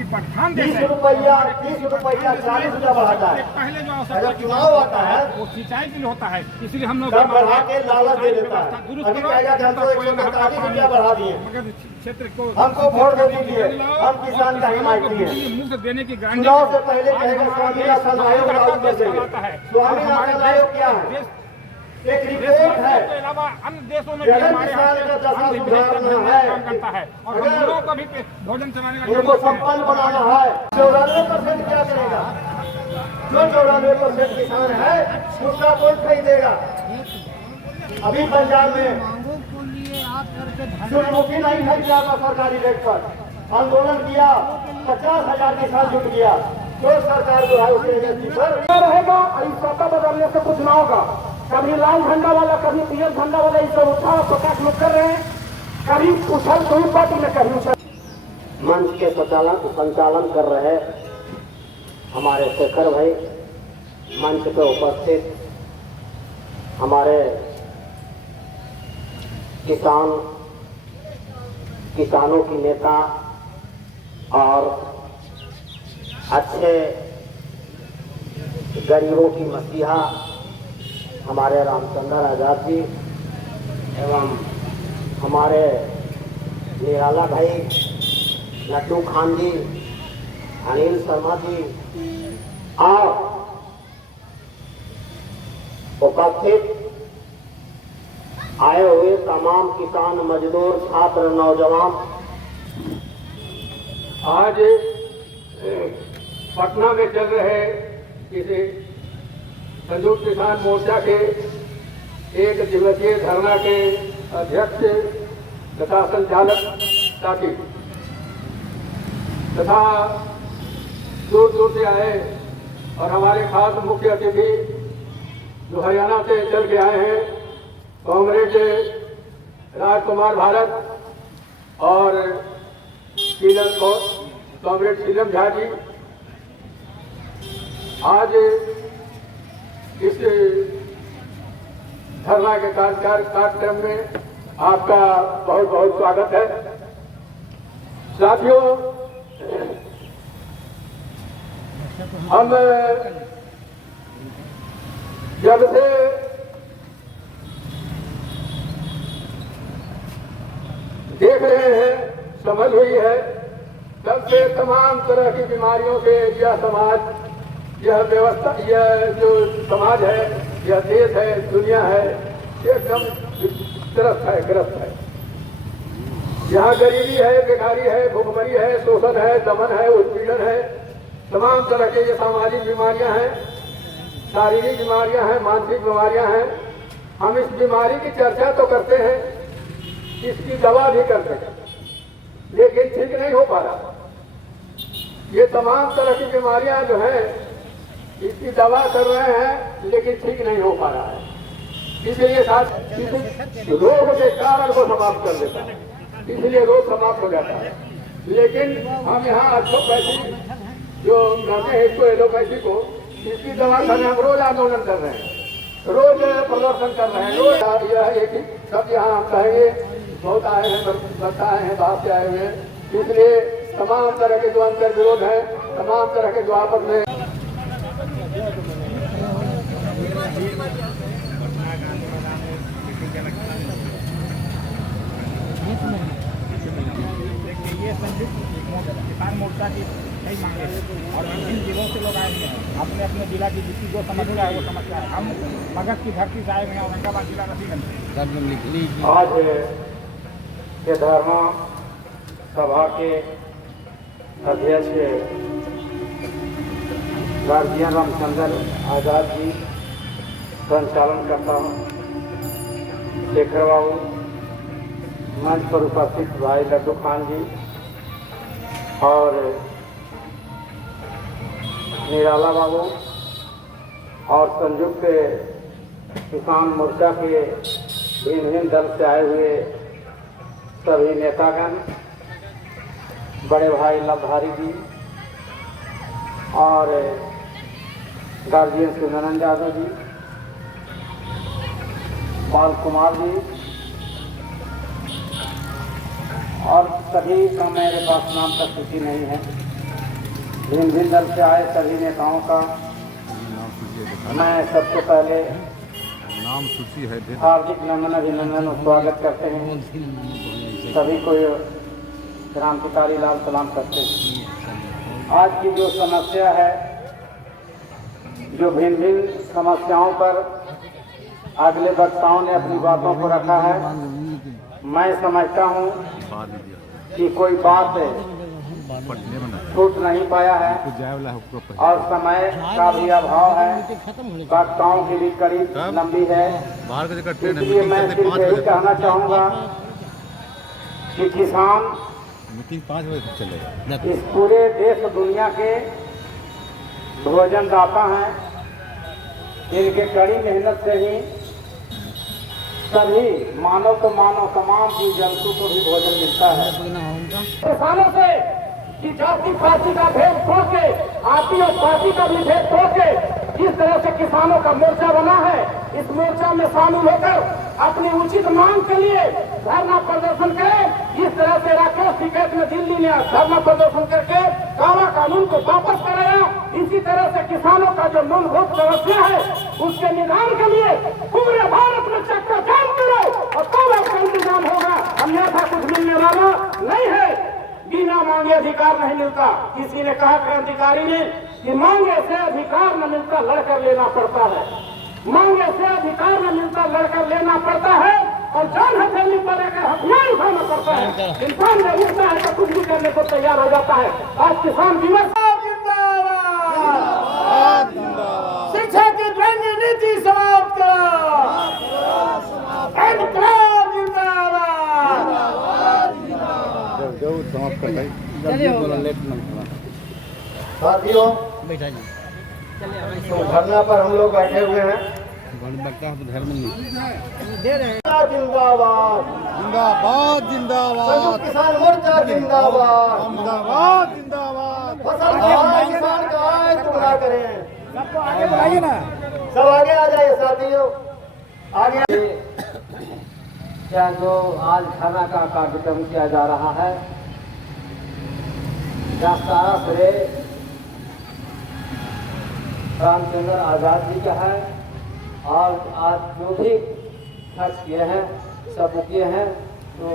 किसी पर ध्यान 20 रुपया 30 रुपया 40 रुपया बढ़ाता है। पहले जो जब चुनाव आता है वो सिंचाई के लिए होता है, इसलिए हम लोग तब बढ़ा के लालच दे देता है। अभी कहेगा कि हमको 145 रुपया बढ़ा दिए, क्षेत्र को हमको वोट दे दीजिए, हम किसान का हिमायती हैं। मुफ्त देने की गारंटी चुनाव से पहले कहेगा स्वामीनाथन आयोग लागू कर देंगे। स्वामीनाथन आयोग क्या है? एक रिपोर्ट है। के अलावा अन्य देशों में अगर किसान का दशा सुधारना है, काम करता है और हम लोगों को भी भोजन चलाने का उनको संपन्न बनाना है। 94% क्या करेगा? जो 94% किसान है उसका कोई खरीदेगा। अभी पंजाब में सूर्यमुखी नहीं खरीदा था सरकारी रेट पर, आंदोलन किया, 50,000 किसान जुट गया। तो सरकार जो है उसके एजेंसी पर रहेगा और इस सत्ता बदलने से कुछ ना होगा। कभी लाल झंडा वाला, कभी पीएम झंडा वाला, इस सब उत्साह प्रकाश लोग कर रहे हैं। कभी उछल तो पार्टी में, कभी उछल। मंच के संचालन कर रहे हमारे शेखर भाई, मंच पे उपस्थित हमारे किसानों की नेता और अच्छे गरीबों की मसीहा हमारे रामचंद्र आजाद जी एवं हमारे निराला भाई, लड्डू खान जी, अनिल शर्मा जी और उपस्थित आए हुए तमाम किसान, मजदूर, छात्र, नौजवान। आज पटना में चल रहे किसी संयुक्त किसान मोर्चा के 1 दिवसीय धरना के अध्यक्ष तथा संचालक साथी तथा दूर दूर से आए और हमारे खास मुख्य अतिथि जो हरियाणा से चल के आए हैं, कांग्रेस राजकुमार भारत और कांग्रेस शीलम झा जी, आज इस धरना के कार्यक्रम में आपका बहुत बहुत स्वागत है। साथियों, हम जब से देख रहे हैं, समझ हुई है, तब से तमाम तरह की बीमारियों से यह समाज, यह व्यवस्था, यह जो समाज है, यह देश है, दुनिया है, एकदम ग्रस्त है। यहाँ गरीबी है, बेकारी है, भूखमरी है, शोषण है, दमन है, उत्पीड़न है, तमाम तरह के ये सामाजिक बीमारियां हैं, शारीरिक बीमारियां हैं, मानसिक बीमारियां हैं। हम इस बीमारी की चर्चा तो करते हैं, इसकी दवा भी करते हैं, लेकिन ठीक नहीं हो पा रहा। ये तमाम तरह की बीमारियां जो हैं, इसकी दवा कर रहे हैं, लेकिन ठीक नहीं हो पा रहा है। इसलिए साथ रोग के कारण को समाप्त कर देता है, इसलिए रोग समाप्त हो जाता है। लेकिन हम यहाँ एलोपैथी जो कहते हैं इसको, एलोपैथी को, इसकी दवा करने हम रोज आंदोलन कर रहे हैं, रोज प्रदर्शन कर रहे हैं, रोज यह एक ही सब यहाँ हम कहेंगे बहुत आए हैं, बच्चा आए हैं, बाहर से आए हुए हैं। इसलिए तमाम तरह के जो अंतर विरोध है, तमाम तरह के जो आपस में ये संयुक्त किसान मोर्चा की कई मांगे और विभिन्न जिलों से लोग आए हैं, अपने अपने जिला की जिसकी जो समस्या है वो समस्या है। हम मगध की धरती से आए हुए हैं, औरंगाबाद जिला रसीगंज। आज के धर्मा सभा के अध्यक्ष गार्जियन रामचंद्र आजाद जी, संचालन करता शेखर बाबू, मंच पर उपस्थित भाई लड्डू खान जी और निराला बाबू और संयुक्त किसान मोर्चा के भिन्न दल से आए हुए सभी नेतागण, बड़े भाई लवधारी जी और गार्जियन सुनंदन यादव जी, बाल कुमार जी और सभी का मेरे पास नाम तक सूची नहीं है। भिन्न भिन्न दल से आए सभी नेताओं का मैं सबसे पहले नाम सूची है हार्दिक नमन अभिनंदन और स्वागत करते हैं। सभी को क्रांतिकारी लाल सलाम करते हैं। आज की जो समस्या है, जो भिन्न भिन्न समस्याओं पर अगले वक्ताओं ने अपनी बातों को रखा है, मैं समझता हूँ कि कोई बात छूट नहीं पाया है और समय का भी अभाव है, वक्ताओं की भी कड़ी लंबी है। इसलिए मैं सिर्फ यही कहना चाहूँगा कि किसान मीटिंग 5 बजे चलेगा। इस पूरे देश दुनिया के भोजनदाता हैं। इनके कड़ी मेहनत से ही सभी मानव तो मानव तमाम जीव जंतु को भी भोजन मिलता है। किसानों से कि जाति पाति का भेद छोड़ के, आती और पाति का भी भेद छोड़ के जिस तरह से किसानों का मोर्चा बना है, इस मोर्चा में शामिल होकर अपनी उचित मांग के लिए धरना प्रदर्शन करें। जिस तरह से राकेश टिकैत में दिल्ली ने धरना प्रदर्शन करके काला कानून को वापस कराया, इसी तरह से किसानों का जो मूलभूत समस्या है उसके निदान के लिए पूरे भारत में चक्कर जाम करो और तब आपका इंतजाम होगा। अन्यथा कुछ मिलने वाला नहीं है। बिना मांगे अधिकार नहीं मिलता। किसी ने कहा क्रांतिकारी ने कि मांगे से अधिकार न मिलता, लड़कर लेना पड़ता है। मांगे से अधिकार न मिलता, लड़कर लेना पड़ता है और जान हथेली पर एक हथियार उठाना पड़ता है। इंसान जब उठता है तो कुछ भी करने को तैयार हो जाता है। आज किसान दिवस शिक्षा की द्वंद्व नीति समाप्त साथियों, धरना पर हम लोग बैठे हुए हैं। जिंदाबाद जिंदाबाद जिंदाबाद संयुक्त किसान मोर्चा जिंदाबाद जिंदाबाद जिंदाबाद। फसल किसान का आय दुगना करें। सबको आगे बढ़ाइए ना। सब आगे आ जाइए साथियों, आगे। क्या जो आज धरना का कार्यक्रम किया जा रहा है, सारा श्रेय रामचंद्र आजाद जी का है और आज जो भी खर्च किए हैं सब किए हैं। तो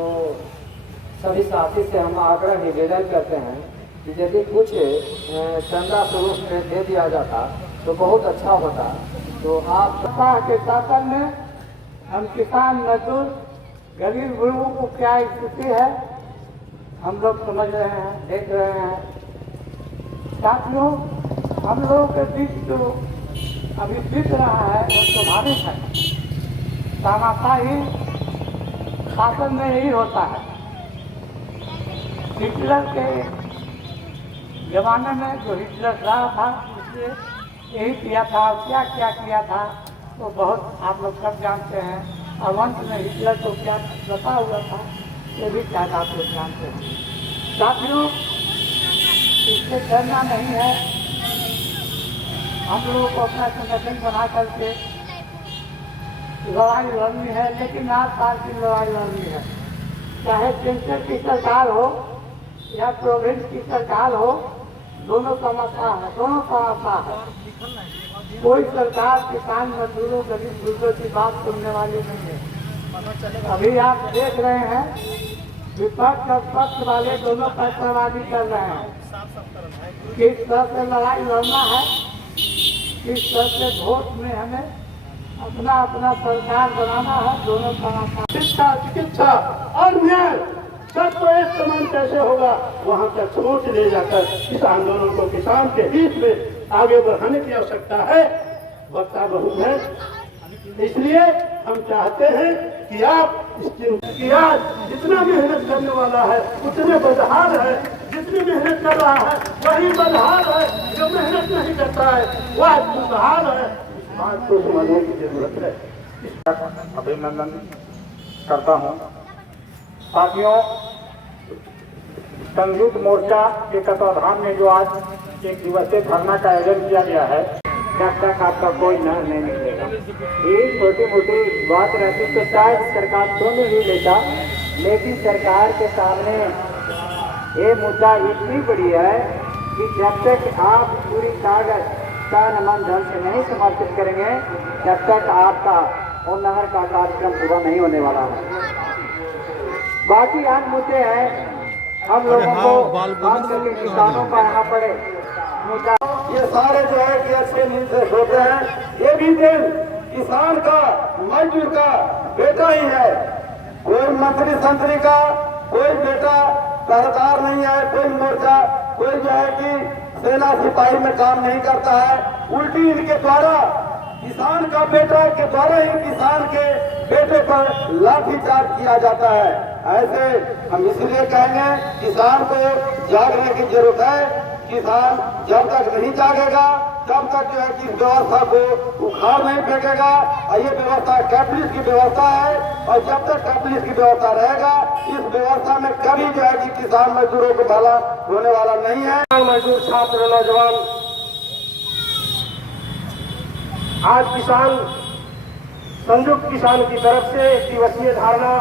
सभी साथी से हम आग्रह निवेदन करते हैं कि यदि कुछ चंदा स्वरूप में दे दिया जाता तो बहुत अच्छा होता। तो आप सरकार के शासन में हम किसान मजदूर गरीब लोगों को क्या स्थिति है हम लोग समझ रहे हैं, देख रहे हैं। साथियों, हम लोगों के बीच जो अभी बीत रहा है वो स्वाभाविक है। तानाशाही शासन में यही होता है। हिटलर के जमाने में जो हिटलर रहा था उसने यही किया था। क्या क्या किया था तो बहुत आप लोग सब जानते हैं। अब अंत में हिटलर को क्या बता हुआ था ये भी क्या आप लोग जानते हैं। साथियों, इससे डरना नहीं है। हम लोगों को अपना संगठन बना करके लड़ाई लड़नी है, लेकिन 8 साल की लड़ाई लड़नी है। चाहे सेंटर की सरकार हो या प्रोविंस की सरकार हो, दोनों का मसला है, दोनों का मसला है। कोई सरकार किसान मजदूरों गरीब बुजुर्गों की बात सुनने वाली नहीं है। अभी आप देख रहे हैं विपक्ष और पक्ष वाले दोनों पैसाबाजी कर रहे हैं। किस तरह से लड़ाई लड़ना है, किस तरह से वोट में हमें अपना अपना सरकार बनाना है, दोनों का। शिक्षा, चिकित्सा और न्याय सब तो एक समान कैसे होगा, वहाँ तक सोच ले जाकर इस आंदोलन को किसान के हित में आगे बढ़ाने की आवश्यकता है। वक्ता बहुत है, इसलिए हम चाहते हैं कि आप कि आज जितना मेहनत करने वाला है उतने बदहाल है। जितनी मेहनत कर रहा है वही बदहाल है। जो मेहनत नहीं करता है वह आज बदहाल है। इस बात को समझने की जरूरत है। अभिनंदन करता हूँ। साथियों, संयुक्त मोर्चा के तत्वाधान में जो आज एक दिवसीय धरना का आयोजन किया गया है, जब तक आपका कोई न नहीं मिलेगा। ये छोटी मोटी बात रहती तो शायद सरकार क्यों नहीं लेता, लेकिन सरकार के सामने ये मुद्दा इतनी बड़ी है कि जब तक आप पूरी ताकत तन मन धन से नहीं समर्पित करेंगे तब तक आपका और नहर का कार्यक्रम पूरा नहीं होने वाला है। बाकी अन्य मुद्दे हैं, हम लोगों को खास करके किसानों का यहाँ पर मुद्दा, ये सारे जो है कि अच्छे नींद से सोते हैं। ये भी दिन किसान का, मजदूर का बेटा ही है। कोई मंत्री संतरी का कोई बेटा पहरेदार नहीं है, कोई मोर्चा, कोई जो है कि सेना सिपाही में काम नहीं करता है। उल्टी इनके द्वारा किसान का बेटा के द्वारा ही किसान के बेटे पर लाठीचार्ज किया जाता है। ऐसे हम इसलिए कहेंगे किसान को जागने की जरूरत है। किसान जब तक नहीं जागेगा तब तक जो है कि इस व्यवस्था को उखाड़ नहीं फेंकेगा। और ये व्यवस्था कैपिटलिस्ट की व्यवस्था है और जब तक कैपिटलिस्ट की व्यवस्था रहेगा इस व्यवस्था में कभी जो है कि किसान मजदूरों को भला होने वाला नहीं है। मजदूर, छात्र, नौजवान, आज किसान संयुक्त किसान की तरफ से एक दिवसीय धारणा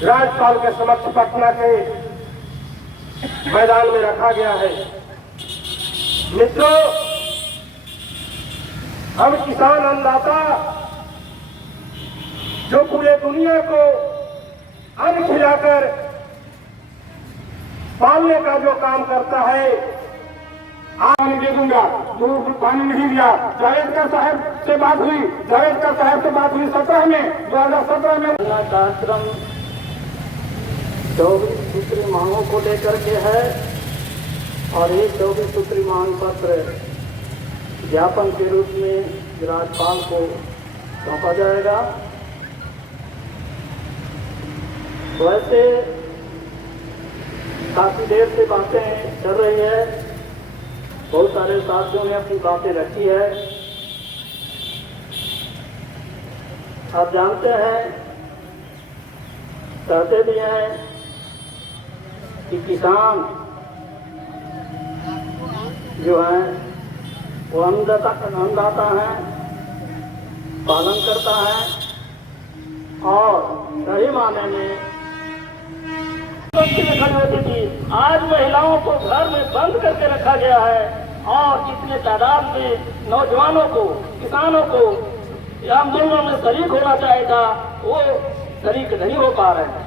राज्यपाल के समक्ष पटना के मैदान में रखा गया है। मित्रों, हम किसान अन्नदाता जो पूरे दुनिया को अन्न खिलाकर पालने का जो काम करता है, पानी दे दूंगा, जो पानी नहीं दिया। जावेडकर साहब से बात हुई, जावेडकर साहब से बात हुई 2017 में कार्यक्रम 24 सूत्री मांगों को लेकर के है और एक 24 सूत्री मांग पत्र ज्ञापन के रूप में राज्यपाल को सौंपा जाएगा। वैसे काफी देर से बातें चल रही है, बहुत सारे साथियों ने अपनी बातें रखी है। आप जानते हैं, कहते भी हैं कि किसान जो है वो अन्नदाता है, पालन करता है और सही माने में खड़ी होती थी। आज महिलाओं को घर में बंद करके रखा गया है और इतने तादाद में नौजवानों को, किसानों को आंदोलनों में शरीक होना चाहिए, वो शरीक नहीं हो पा रहे हैं।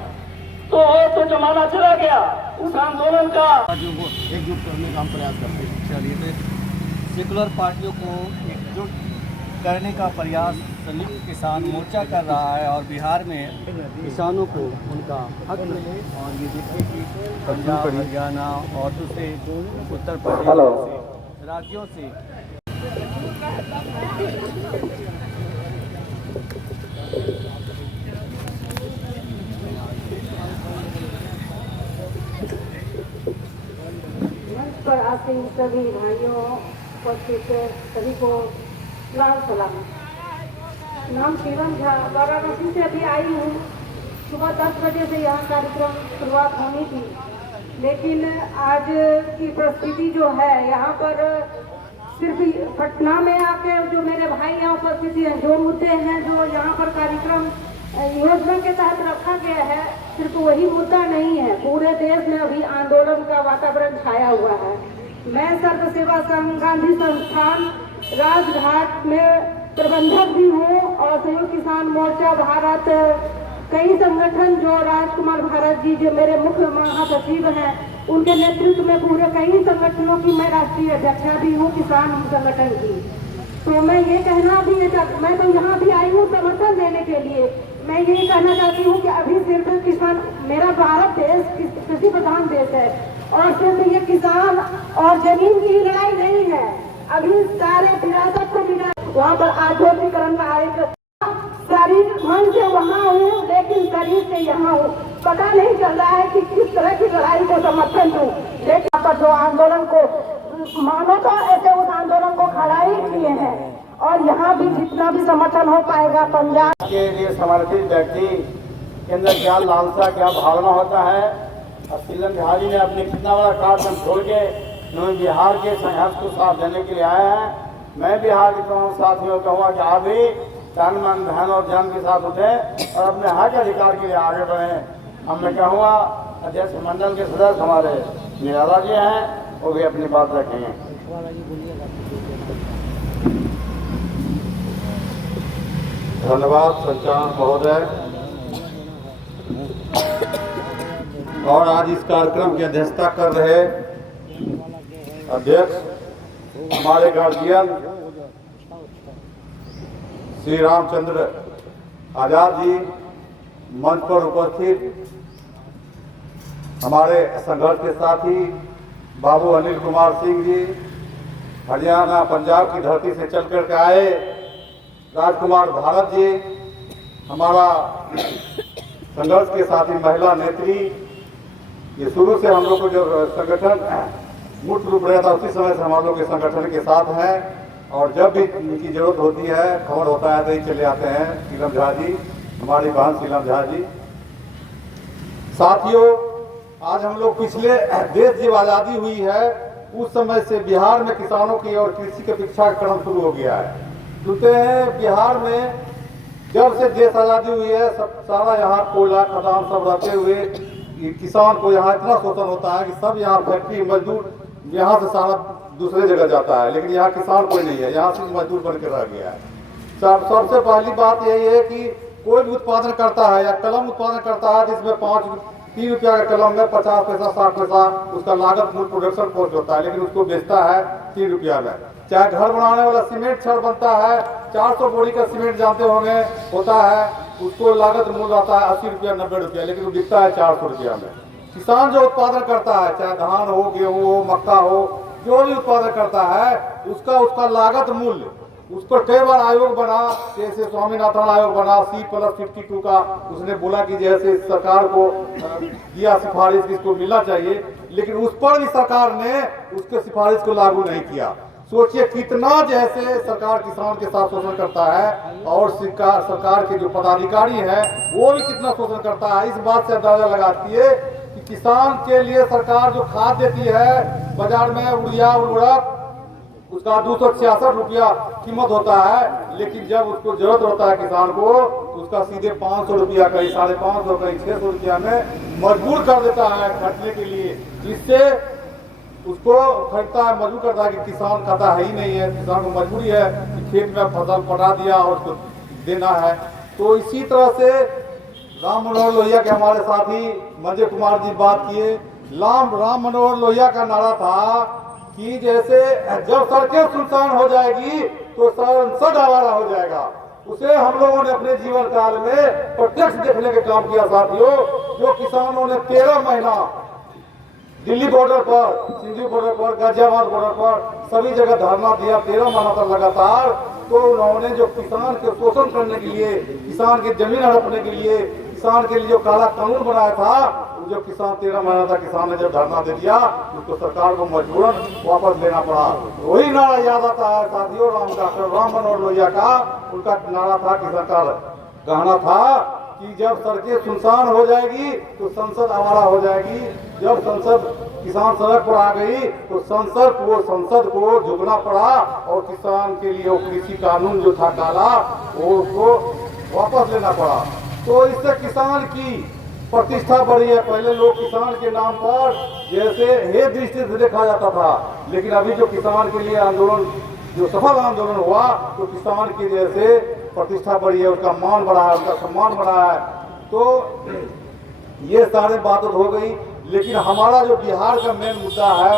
तो जमाना चला गया उस आंदोलन का जो वो एकजुट करने का हम प्रयास करते हैं। चलिए, तो सेकुलर पार्टियों को एकजुट करने का प्रयास संयुक्त किसान मोर्चा कर रहा है और बिहार में किसानों को उनका हक मिले। और ये देखिए कि पंजाब, हरियाणा और दूसरे उत्तर प्रदेश राज्यों से पर आते सभी भाइयों उपस्थित सभी को लाल सलाम। नाम शिवम झा, वाराणसी से अभी आई हूँ। सुबह 10 बजे से यहाँ कार्यक्रम शुरुआत होनी थी, लेकिन आज की परिस्थिति जो है यहाँ पर सिर्फ पटना में आके जो मेरे भाई यहाँ उपस्थित हैं, जो मुद्दे हैं जो यहाँ पर कार्यक्रम योजना के तहत रखा गया है, सिर्फ वही मुद्दा नहीं है। पूरे देश में अभी आंदोलन का वातावरण छाया हुआ है। मैं सर्व सेवा संघ गांधी संस्थान राजघाट में प्रबंधक भी हूँ और संयुक्त किसान मोर्चा भारत, कई संगठन जो राजकुमार भारत जी जो मेरे मुख्य महासचिव हैं, उनके नेतृत्व में पूरे कई संगठनों की मैं राष्ट्रीय अध्यक्षा भी हूँ किसान संगठन की। तो मैं ये कहना भी मैं तो यहाँ भी आई हूँ समर्थन देने के लिए। मैं यही कहना चाहती हूँ कि अभी सिर्फ किसान, मेरा भारत देश कृषि प्रधान देश है और सिर्फ ये किसान और जमीन की लड़ाई नहीं है। अभी सारे विरासत को मिला, वहाँ पर आधुनिकीकरण का आएगा। शरीर मन से वहाँ हूँ लेकिन शरीर से यहाँ हूँ। पता नहीं चल रहा है कि किस तरह की लड़ाई को समर्थन दूँ। लेकिन यहाँ पर जो आंदोलन को मानो तो ऐसे उस आंदोलन को खड़ा ही किए हैं और यहाँ भी जितना भी समर्थन हो पाएगा पंजाब के लिए समर्पित व्यक्ति के अंदर क्या लालसा, क्या भावना होता है। और शीलन बिहारी ने अपने कितना बड़ा कार्यक्रम छोड़ के बिहार के संघर्ष को साथ देने के लिए आए हैं। मैं बिहार के तमाम साथियों को कहूँगा कि आप भी तन मन धन और जन के साथ उठे और अपने हक अधिकार के लिए आगे बढ़े। हम मैं कहूँगा अध्यक्ष मंडल के सदस्य हमारे निराला जी हैं, वो भी अपनी बात रखेंगे। धन्यवाद संचालक महोदय। और आज इस कार्यक्रम की अध्यक्षता कर रहे अध्यक्ष हमारे गार्जियन श्री रामचंद्र आजाद जी, मंच पर उपस्थित हमारे संघर्ष के साथी बाबू अनिल कुमार सिंह जी, हरियाणा पंजाब की धरती से चल कर के आए राजकुमार भारत जी, हमारा संघर्ष के साथी महिला नेत्री, ये शुरू से हम लोग को जो संगठन मुक्त रूप रहा था उसी समय से हम लोग के संगठन के साथ हैं और जब भी इनकी जरूरत होती है, खबर होता है तो ही चले आते हैं। शीलम झा जी, हमारी बहन शीलम झा जी। साथियों, आज हम लोग पिछले देश जब आज़ादी हुई है उस समय से बिहार में किसानों की और कृषि की शिक्षा का क्रम शुरू हो गया है। सुनते हैं बिहार में जब से देश आज़ादी हुई है सब सारा यहाँ कोयला खदान सब रहते हुए किसान को यहाँ इतना शोषण होता है कि सब यहाँ फैक्ट्री मजदूर यहाँ से सारा दूसरे जगह जाता है, लेकिन यहाँ किसान कोई नहीं है, यहाँ से मजदूर बन के रह गया है। सबसे पहली बात यही है कि कोई भी उत्पादन करता है या कलम उत्पादन करता है जिसमें 3 रुपया का कलम में 50 पैसा 60 पैसा उसका लागत मूल प्रोडक्शन कॉस्ट होता है, लेकिन उसको बेचता है 3 रुपया में। चाहे घर बनाने वाला सीमेंट छड़ बनता है 400 बोरी का सीमेंट जानते होंगे होता है, उसको लागत मूल रहता है 80 रुपया 90 रुपया, लेकिन वो बिकता है 400 रुपया में। किसान जो उत्पादन करता है चाहे धान हो, गेहूँ हो, मक्का हो, जो भी उत्पादन करता है उसका लागत मूल्य उसको कई बार आयोग बना, जैसे स्वामीनाथन आयोग बना C+52 का, उसने बोला कि जैसे सरकार को दिया सिफारिश कि इसको मिलना चाहिए, लेकिन उस पर भी सरकार ने उसके सिफारिश को लागू नहीं किया। सोचिए कितना जैसे सरकार किसान के साथ शोषण करता है और सरकार के जो पदाधिकारी हैं वो भी कितना शोषण करता है। इस बात से अंदाजा लगाती है कि किसान के लिए सरकार जो खाद देती है बाजार में यूरिया उर्वरक उसका 266 रुपया कीमत होता है, लेकिन जब उसको जरूरत होता है किसान को तो उसका सीधे 500 रुपया कहीं 550 कहीं 600 रुपया में मजबूर कर देता है खरीदने के लिए, जिससे उसको खरीदता है मजबूर करता है कि किसान खाता है ही नहीं है, किसान को मजबूरी है कि खेत में फसल पटा दिया और उसको देना है। तो इसी तरह से राम मनोहर लोहिया के हमारे साथी मंजय कुमार जी बात किए। राम मनोहर लोहिया का नारा था कि जैसे जब सड़कें सुनसान हो जाएगी तो संसद आवारा हो जाएगा। उसे हम लोगों ने अपने जीवन काल में प्रत्यक्ष देखने का काम किया। साथियों, जो किसानों ने 13 महीना दिल्ली बॉर्डर पर, सिंधी बॉर्डर पर, गाजियाबाद बॉर्डर पर सभी जगह धरना दिया 13 महीना तक लगातार, तो उन्होंने जो किसान के शोषण करने के लिए, किसान की जमीन हड़पने के लिए, किसान के लिए जो काला कानून बनाया था, जो किसान 13 महीना तक किसान ने जब धरना दे दिया उसको सरकार को मजबूरन वापस लेना पड़ा। वही नारा याद आता है साथियों, डॉक्टर राम मनोहर लोहिया का उनका नारा था कि सरकार कहना था कि जब सड़कें सुनसान हो जाएगी तो संसद आवारा हो जाएगी। जब किसान सड़क पर आ गई तो संसद को झुकना पड़ा और किसान के लिए वो कृषि कानून जो था काला वो उसको वापस लेना पड़ा। तो इससे किसान की प्रतिष्ठा बढ़ी है। पहले लोग किसान के नाम पर जैसे हे दृष्टि से देखा जाता था, लेकिन अभी जो किसान के लिए आंदोलन जो सफल आंदोलन हुआ तो किसान की जैसे प्रतिष्ठा बढ़ी है, उसका मान बढ़ा है, उसका सम्मान बढ़ा है। तो ये सारे बातें हो गई, लेकिन हमारा जो बिहार का मेन मुद्दा है,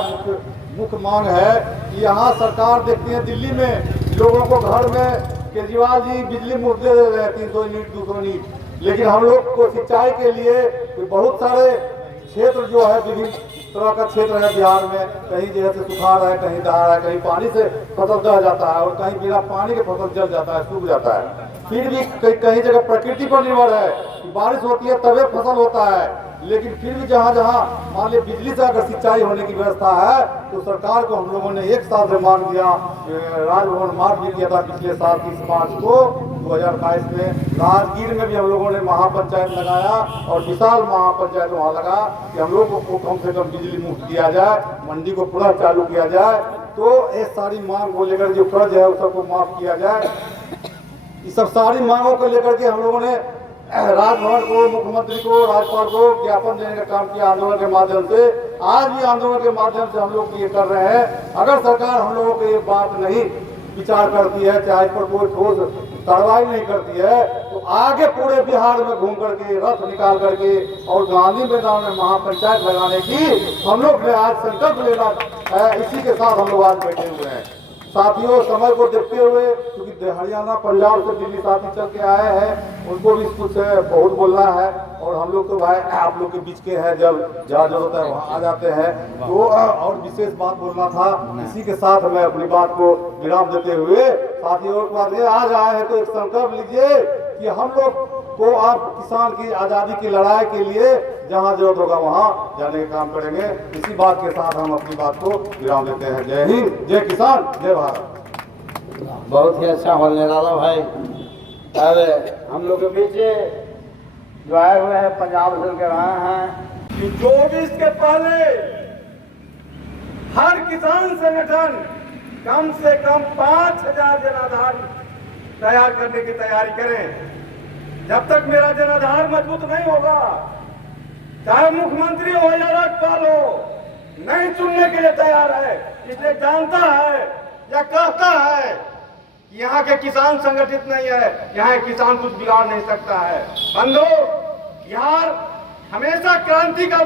मुख्य मांग है कि यहाँ सरकार देखती है दिल्ली में लोगों को घर में केजरीवाल जी बिजली मुफ्त दे रहे हैं 300 यूनिट 200 यूनिट, लेकिन हम लोग को सिंचाई के लिए बहुत सारे क्षेत्र जो है विभिन्न तरह का क्षेत्र है बिहार में, कहीं जैसे सुखाड़ है, कहीं दहाड़ है, कहीं पानी से फसल दह जाता है और कहीं बिना पानी के फसल जल जाता है, सूख जाता है। फिर भी कहीं जगह प्रकृति पर निर्भर है, बारिश होती है तभी फसल होता है, लेकिन फिर भी जहाँ जहाँ मान लीजिए बिजली से अगर सिंचाई होने की व्यवस्था है तो सरकार को हम लोगों ने एक साल से मांग दिया। राजभवन मार्च भी किया था पिछले साल 30 मार्च को 2022 में। राजगीर में भी हम लोगों ने महापंचायत लगाया और विशाल महापंचायत वहाँ लगा कि हम लोगों को कम से कम बिजली मुफ्त दिया जाए, मंडी को पुनः चालू किया जाए। तो ये सारी मांग को लेकर जो कर्ज है उस सबको माफ किया जाए। ये सब सारी मांगों को लेकर के हम लोगों ने राजभवन को, मुख्यमंत्री को, राज्यपाल को ज्ञापन देने का काम किया आंदोलन के माध्यम से। आज भी आंदोलन के माध्यम से हम लोग ये कर रहे हैं। अगर सरकार हम लोगों की बात नहीं विचार करती है, चाहे इस पर कोई ठोस कार्रवाई नहीं करती है, तो आगे पूरे बिहार में घूम करके रथ निकाल करके और गांधी मैदान में महापंचायत लगाने की हम लोग ने आज संकल्प लेना है। इसी के साथ हम लोग आज बैठे हुए हैं। साथियों, समय को देखते हुए, क्योंकि हरियाणा, पंजाब से दिल्ली साथी चल के आए हैं, उनको भी कुछ बहुत बोलना है और हम लोग तो भाई आप लोग के बीच के हैं, जब जहाँ जरूरत है वहाँ आ जाते हैं। तो और विशेष बात बोलना था, इसी के साथ मैं अपनी बात को विराम देते हुए साथियों के बाद आज आए हैं तो एक संकल्प लीजिए कि हम लोग को आप किसान की आज़ादी की लड़ाई के लिए जहाँ जरूरत होगा वहाँ जाने का काम करेंगे। इसी बात के साथ हम अपनी बात को विराम देते हैं। जय हिंद, जय किसान, जय भारत। बहुत ही अच्छा बोलने वाला भाई। अब हम लोग के बीच जो आए हुए हैं पंजाब से के रहे हैं कि 24 के पहले हर किसान संगठन कम से कम 5000 जनाधार तैयार करने की तैयारी करें। जब तक मेरा जनाधार मजबूत नहीं होगा, चाहे मुख्यमंत्री हो या राज्यपाल हो, नहीं चुनने के लिए तैयार है। इसलिए जानता है या कहता है कि यहाँ के किसान संगठित नहीं है, यहाँ के किसान कुछ बिगाड़ नहीं सकता है। बंधु, बिहार हमेशा क्रांति का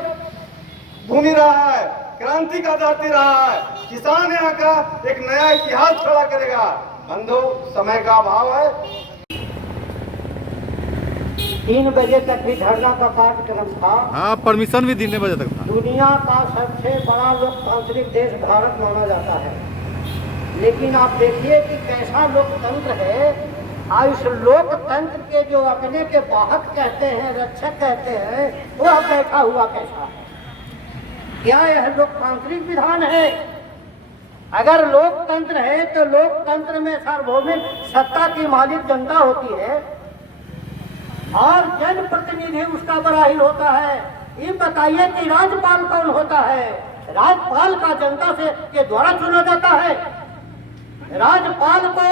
भूमि रहा है, क्रांति का धरती रहा है। किसान यहाँ का एक नया इतिहास खड़ा करेगा। बंधु, समय का अभाव है। 3 बजे तक भी धरना का कार्यक्रम था। हाँ, परमिशन भी 3 बजे तक था। दुनिया का सबसे बड़ा लोकतांत्रिक देश भारत माना जाता है, लेकिन आप देखिए कि कैसा लोकतंत्र है। और इस लोकतंत्र के जो अपने के वाहक कहते हैं, रक्षक कहते हैं, वह बैठा हुआ कैसा है? क्या यह लोकतांत्रिक विधान है? अगर लोकतंत्र है तो लोकतंत्र में सार्वभौमिक सत्ता की मालिक जनता होती है और जनप्रतिनिधि उसका बराही होता है। ये बताइए कि राज्यपाल कौन होता है? राज्यपाल का जनता से के द्वारा चुना जाता है। राज्यपाल को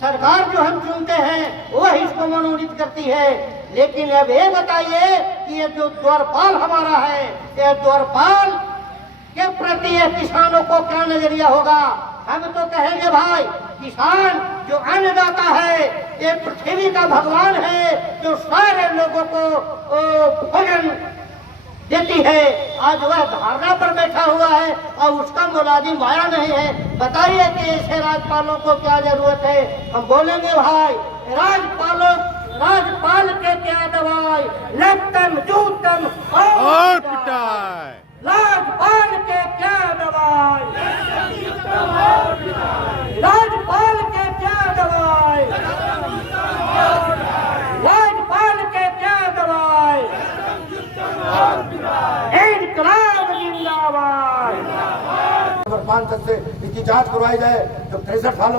सरकार जो हम चुनते हैं वह इसको मनोनीत करती है। लेकिन अब ये बताइए कि ये जो द्वारपाल हमारा है, ये द्वारपाल के प्रति ये किसानों को क्या नजरिया होगा? हम तो कहेंगे भाई, किसान जो अन्नदाता है, ये पृथ्वी का भगवान है, जो सारे लोगों को भोजन देती है। आज वह धारणा पर बैठा हुआ है और उसका मुलाजिम आया नहीं है। बताइए कि ऐसे राज्यपालों को क्या जरूरत है? हम बोलेंगे भाई, राज्यपाल के क्या दवाई, लपटन जूतन और पिटाई। राज्यपाल के क्या दवाई, राज्यपाल के क्या दवाई, राज्यपाल के क्या दवाई, इनकलाब जिंदाबाद। नंबर 5 तक से इसकी जांच करवाई जाए। जब 63 सालों